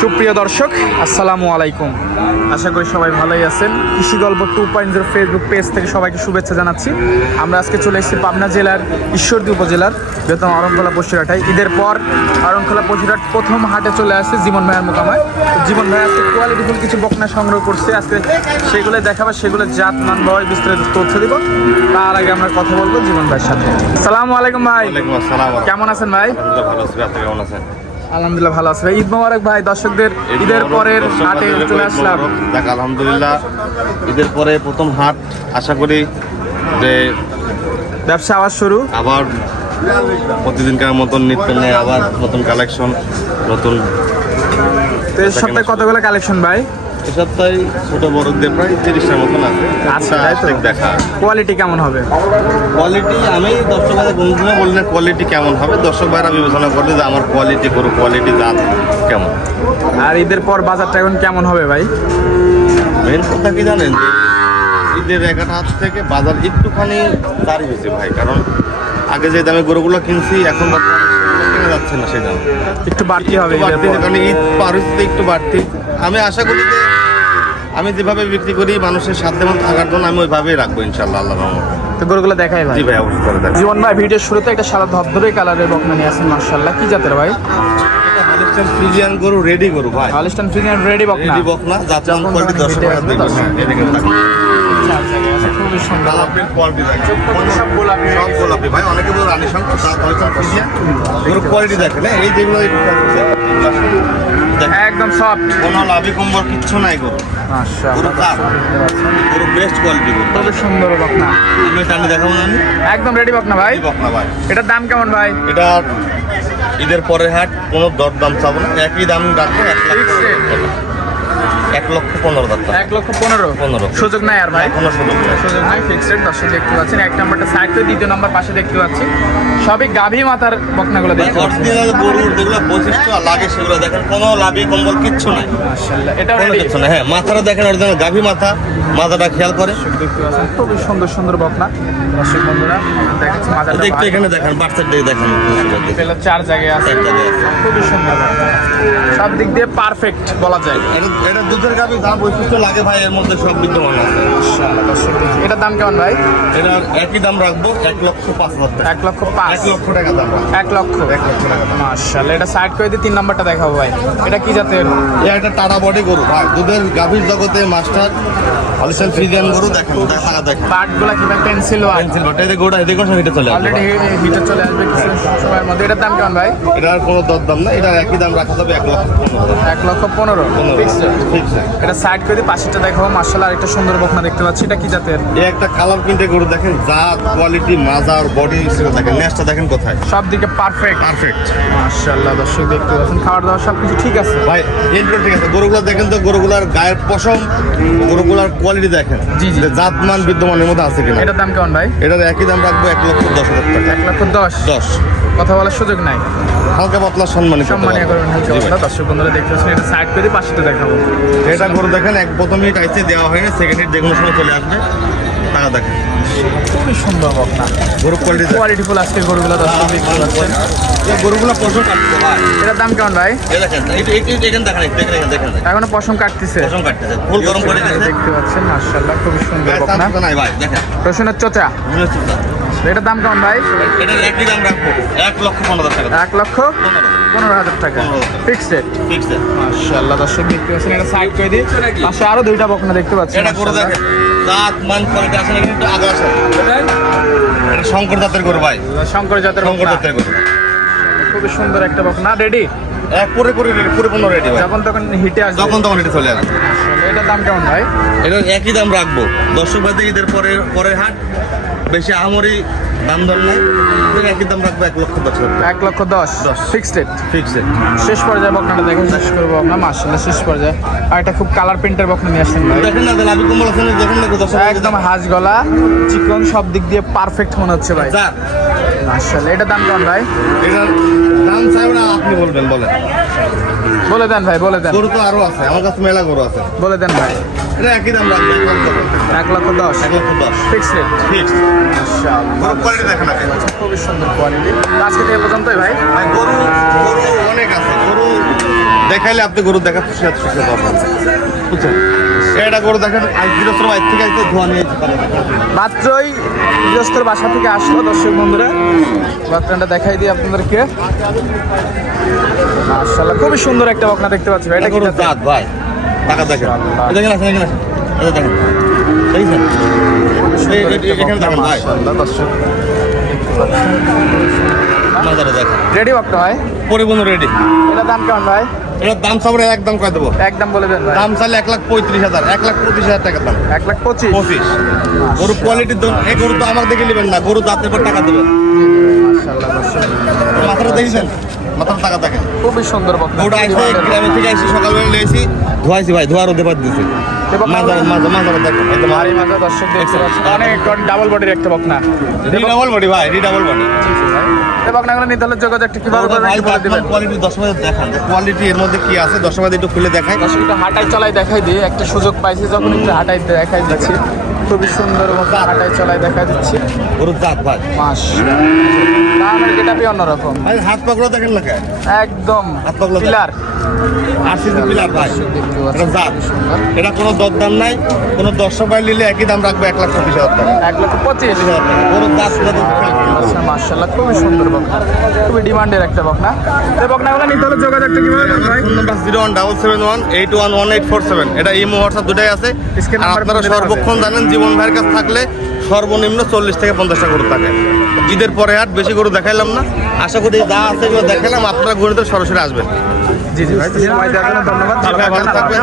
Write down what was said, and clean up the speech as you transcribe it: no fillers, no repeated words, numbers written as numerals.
সুপ্রিয় দর্শক, আসসালামু আলাইকুম। আশা করি সবাই ভালোই আছেন। কৃষি গল্প 2.0 ফেসবুক পেজ থেকে সবাইকে শুভেচ্ছা জানাচ্ছি। আমরা আজকে চলে এসেছি পাবনা জেলার ঈশ্বরদী উপজেলার বৃহত্তম অরণখোলা পশুরহাটায়। ঈদের পর অরণখোলা পশুরহাট প্রথম হাটে চলে আসছে জীবন ভাইয়ের মোকামায়। জীবন ভাই আজকে কোয়ালিটিফুল কিছু বকনা সংগ্রহ করছে, আজকে সেগুলো দেখাবো, সেগুলো জাত মান বয় বিস্তারিত তথ্য দিব। তার আগে আমরা কথা বলবো জীবন ভাইয়ের সাথে। আসসালামু আলাইকুম ভাই। কেমন আছেন ভাই? ভালো আছি, আপনি কেমন আছেন? আলহামদুলিল্লাহ ভালো আছে ভাই। ঈদ মোবারক ভাই। দর্শকদের ঈদের পরের হাটে চলে আসলাম। দেখ আলহামদুলিল্লাহ, ঈদের পরে প্রথম হাট। আশা করি যে ব্যবসা আবার শুরু। আবার প্রতিদিনকার মতন নিত্য নেই, আবার নতুন কালেকশন, নতুন। তো এই সপ্তাহে কতগুলো কালেকশন ভাই? এ সপ্তাহে ছোট বড় দিয়ে প্রায় 30টার মতন আছে। আচ্ছা, তাই তো? দেখা কোয়ালিটি কেমন হবে? কোয়ালিটি আমি দর্শক ভাইরা বন্ধুরা বললেন কোয়ালিটি কেমন হবে, দর্শক ভাইরা বিবেচনা করবে যে আমার কোয়ালিটি করো, কোয়ালিটি জাত কেমন। আর ঈদের পর বাজারটা এখন কেমন হবে ভাই? মেন কথা কি জানেন, ঈদের এক হাট থেকে বাজার একটুখানি তারই হয়েছে ভাই। কারণ আগে যে দামে গরুগুলো কিনছি এখন কেনা যাচ্ছে না সেই দাম। একটু বাড়তি হবে ঈদের বাড়তি, পর। কারণ ঈদ পার হচ্ছে একটু বাড়তি। আমি আশা করি যে আমি যেভাবে বিক্রি করি মানুষের সাধ্যে মতো থাকার জন্য আমি ওইভাবেই রাখবো ইনশাল্লাহ, আল্লাহ রহমতে। তো গরুগুলো দেখাই ভাই। জি ভাই, অবশ্যই করে দেখ। জীবন ভাই, ভিডিওর শুরুতে একটা সাদা ধবধবে কালারের বকনা নিয়ে আসেন, মাশাআল্লাহ। কি জাতের ভাই? এটা হলিস্টাইন ফ্রিজিয়ান গরু, রেডি গরু ভাই। হলিস্টাইন ফ্রিজিয়ান রেডি বকনা। রেডি বকনা, জাতমান কোয়ালিটি দর্শক ভাইরা দেখবেন। এদিকে তাকান। খুবই সুন্দর। গোলাপের কোয়ালিটি দেখেন, সব গোলাপি। সব গোলাপি ভাই। অনেকে বলে রানী শঙ্কর, জাত হলিস্টাইন ফ্রিজিয়ান। গরুর কোয়ালিটি দেখেন, এই যেগুলো একদম সফট। কোনো লাভি কম্বল কিচ্ছু নাই গরু। মাশাআল্লাহ। গরু বেস্ট কোয়ালিটি গরু। খুবই সুন্দর বকনা। আমি টানি দেখাবো না, আমি একদম রেডি বকনা ভাই। এই বকনা ভাই। এটার দাম কেমন ভাই? এটা ঈদের পরের হাট, কোনো দর দাম চাবো না, একই দাম রাখবো। 1,15,000 1,15,000। সুযোগ নাই আর ভাই? কোনো সুযোগ নেই। সুযোগ নাই, ফিক্সড। দর্শক দেখতে পাচ্ছেন এক নাম্বারটা সাইড তো, দ্বিতীয় নাম্বার পাশে দেখতে পাচ্ছি সবই গাভী মাতার বকনাগুলো দেখতে পাচ্ছি। অরিজিনাল গরুর যেগুলো বৈশিষ্ট্য আর লাগে সেগুলো দেখেন, কোনো লাভি কম্বল কিচ্ছু নাই। মাশাআল্লাহ, এটা কোনো রেডি। কিচ্ছু নাই। হ্যাঁ, মাথাটা দেখেন, অরিজিনাল গাভী মাথা, মাথাটা খেয়াল করে দেখতে পাচ্ছেন খুবই সুন্দর সুন্দর বকনা। দর্শক বন্ধুরা দেখাচ্ছি মাজারটা। দেখতে, এখানে দেখেন, বাচ্চার দিকে দেখেন, পেলে চার জায়গায় আছে। এক জায়গায় আছে। খুবই সুন্দর বকনা। সব দিক দিয়ে পারফেক্ট বলা যায়। এটা দুধের গাভী, যা বৈশিষ্ট্য লাগে ভাই এর মধ্যে সব বিদ্যমান আছে। মাশাআল্লাহ, দর্শক দেখি। এটার দাম কেমন ভাই? এটা একই দাম রাখবো, 1,05,000 টাকা। 1,05,000। 1 লক্ষ টাকা দাম রাখবো। 1 লক্ষ। 1 লক্ষ টাকা দাম। মাশাআল্লাহ, এটা সাইড করে দিয়ে তিন নাম্বারটা দেখাবো ভাই। এটা কি জাতের? এটা একটা টাটা বডি গরু ভাই, দুধের গাভীর জগতে মাস্টার হলিস্টাইন ফ্রিজিয়ান গরু। দেখেন দেখা দেখেন পার্টগুলো কিংবা পেন্সিল ওয়ান পেন্সিল বটে, এদের গোটা এদিকে হেঁটে চলে আসবে। অলরেডি হিটে চলে আসবে কিছু সময়ের মধ্যে। এটার দাম কেমন ভাই? এটার কোনো দর দাম না, এটা একই দাম রাখা যাবে 1,15,000। 1,15,000 ফিক্সড। ফিক্স। এটা সাইড করে দিয়ে পাশেরটা দেখাবো। মাশাআল্লাহ, আরেকটা সুন্দর বকনা দেখতে পাচ্ছি। এটা কি জাতের? এই একটা কালার প্রিন্টে গরু দেখেন, জাত কোয়ালিটি মাজার বডি সেটা দেখেন, নেসটা দেখেন কোথায় সব দিকে পারফেক্ট। পারফেক্ট মাশাআল্লাহ, দর্শক দেখতে পাচ্ছেন খাওয়ার দাওয়া সব কিছু ঠিক আছে ভাই। ইন্ট্রো ঠিক আছে, গরুগুলো দেখেন তো, গরুগুলার গায়ের পশম, গরুগুলার কোয়ালিটি দেখেন, জি, জি। যে জাতমান বিদ্যমানের মধ্যে আছে কিনা। এটার দাম কেমন ভাই? এটার একই দাম রাখবো 1,10,000 টাকা। 1,10,000। 10 কথা বলার সুযোগ নাই। হালকা পাতলা সম্মানিত সম্মানীয় করবেন হালকা জি ভাই। পাতলা। দর্শক বন্ধুরা দেখতে পাচ্ছেন, এটা সাইড করে দিয়ে পাশেরটা দেখাবো। এটা গরু দেখেন, প্রথম হিট আইসে দেওয়া হয়নি, সেকেন্ড হিট যে কোনো সময় চলে আসবে। টাকা দেখেন, খুবই সুন্দর বকনা। গরু কোয়ালিটি কোয়ালিটিফুল আজকে গরুগুলো দর্শক দেখতে পাচ্ছেন। গরুগুলো পশম কাটছে ভাই। এটার দাম কেমন ভাই? এই দেখেন, এখানে দেখেন এখনো পশম কাটতেছে। পশম কাটতেছে, ফুল গরম করে দেখেন। দেখতে পাচ্ছেন মাশাআল্লাহ, খুবই সুন্দর বকনা। নাই ভাই, দেখেন রসুনের চোচা। এটার দাম কেমন ভাই? এটার একই দাম রাখবো 1,15,000 টাকা। 1,15,000 টাকা 15,000 ফিক্সড রেট। ফিক্সড। মাশাআল্লাহ, দর্শক দেখতে পাচ্ছেন। এটা সাইড করে দিই, পাশে আরো দুইটা বকনা দেখতে পাচ্ছেন। এটা করে দেখেন, জাত মান কোয়ালিটি আছে নাকি একটু আগে আসে। এটা শঙ্কর জাতের গরু ভাই, শঙ্কর জাতের শঙ্কর বকনা। জাতের গরু। খুবই সুন্দর একটা বকনা। রেডি, পরিপূর্ণ রেডি ভাই। যখন তখন হিটে আসবে। তখন এটা চলে আসবে। এটার দাম কেমন ভাই? এটার একই দাম রাখবো। দর্শক ভাই ঈদের পরের হাট, বেশি আহামরি দাম দর নাই, এটার একই দাম রাখবো 1,10,000 টাকা। 1,10,000 ফিক্সড রেট। ফিক্সড। শেষ পর্যায়ে বকনাটা দেখেন, শেষ করবো আমরা। মাশাআল্লাহ, শেষ পর্যায়ে। আর একটা খুব কালার প্রিন্টের বকনা নিয়ে আসছেন ভাই। দেখেন না, লাভি কম্বল আছে না, দেখেন না দর্শক। একদম হাঁস গলা, চিকন, সব দিক দিয়ে পারফেক্ট মনে হচ্ছে ভাই। জাত। মাশাআল্লাহ, এটা দাম কেমন ভাই? এটার দাম চাইও না, আপনি বলবেন, বলেন। বলে দেন ভাই, বলে দেন, গরু তো আরো আছে, আমার কাছে মেলা গরু আছে। বলে দেন ভাই। এটা একই দাম রাখবে, 1,10,000 1,10,000 ফিক্স রেট। ফিক্স। গরু কোয়ালিটি দেখেন আগে। খুবই সুন্দর কোয়ালিটি। আজকে থেকে পর্যন্তই ভাই। ভাই গরু গরু অনেক আছে, গরু দেখাইলে আপনি গরু দেখা খুশি পাবেন, বুঝছেন? এটা গরু দেখেন, আজ গৃহস্থর বাইর থেকে একটু ধোয়া নিয়ে মাত্রই গৃহস্থর বাসা থেকে আসলো দর্শক বন্ধুরা, বাচ্চাটা দেখাই দিই আপনাদেরকে। মাশাআল্লাহ, খুবই সুন্দর একটা বকনা দেখতে পাচ্ছি ভাই। এটা এটা কি গরু জাতের? জাত ভাই, টাকা দেখেন, এই দেখেন আছে, দেখেন আছে, এই দেখেন, দেখছেন? এখানে দেখেন ভাই, মাশাআল্লাহ দর্শক দেখতে পাচ্ছেন। মাজারে দেখেন রেডি বকনা ভাই, পরিবহন রেডি। এটা দাম কেমন ভাই? এটার দাম সবরে একদম কয় দেবো, একদম বলে দেন ভাই। দাম চাইলে 1,35,000, 1,25,000 টাকা দাম। 1,25,000। 25 গরু কোয়ালিটির এই গরু তো আমাকে দেখে নেবেন না, গরু জাতের পর টাকা দেবেন। মাশাআল্লাহ দর্শক, মাথাটা দেখেছেন, মাথার টাকা দেখেন। খুবই সুন্দর বকনা। গরুটা আইসে গ্রামে থেকে আইসি, সকালবেলা নিয়েছি, ধোয়াইছি ভাই, ধোয়া রোদে পাত দিয়েছি। মাজারে দেখেন, এই তো মারি মাজা দর্শক দেখতে পাচ্ছেন, অনেক ডাবল বডির একটা বকনা। রিডাবল বডি ভাই, রিডাবল বডি। এই বকনাগুলো নিতে হলে যোগাযোগটা কিভাবে করবেন ভাই একটু বলে দিবেন। কোয়ালিটি 10 বাজে দেখান, কোয়ালিটি এর মধ্যে কি আছে 10 বাজে একটু খুলে দেখাই। দর্শক একটু হাঁটাই চলাই দেখাই দিই, একটা সুযোগ পাইছি যখন একটু হাঁটাই দেখাই দিচ্ছি। খুবই সুন্দর মতো হাঁটাই চলাই দেখা দিচ্ছি। গরুর জাত ভাই, মাস দামের গেটাপি অন্যরকম, ভাই হাত পাকড়া দেখেন না কেন, একদম হাত পাগলা পিলার। আরসিসি পিলার ভাই, দেখতে এটা পাচ্ছেন জাত। খুবই সুন্দর। এটা কোনো দরদাম নাই, কোনো 10 ভাই নিলে একই দাম রাখবে 1,25,000 টাকা। 1,25,000। গরুর জাত আচ্ছা মাশাআল্লাহ, খুবই সুন্দর বকনা, খুবই ডিমান্ডের একটা বকনা। এই বকনাগুলো নিতে হলে যোগাযোগটা কিভাবে করবেন ভাই? Phone number 01771811847। এটা ইমো হোয়াটসঅ্যাপ দুটাই আছে। স্ক্রিন আর নাম্বার আপনারা বলে দেবেন। সর্বক্ষণ জানেন জীবন ভাইয়ের কাছে থাকলে সর্বনিম্ন 40 থেকে 50টা গরু থাকে। ঈদের পরে হাট বেশি গরু দেখাইলাম না, আশা করি যা আছে এগুলো দেখালাম, আপনারা গরুতে সরাসরি আসবেন। জি জি ভাই, সময় দেওয়ার জন্য ধন্যবাদ। ভালো থাকবেন।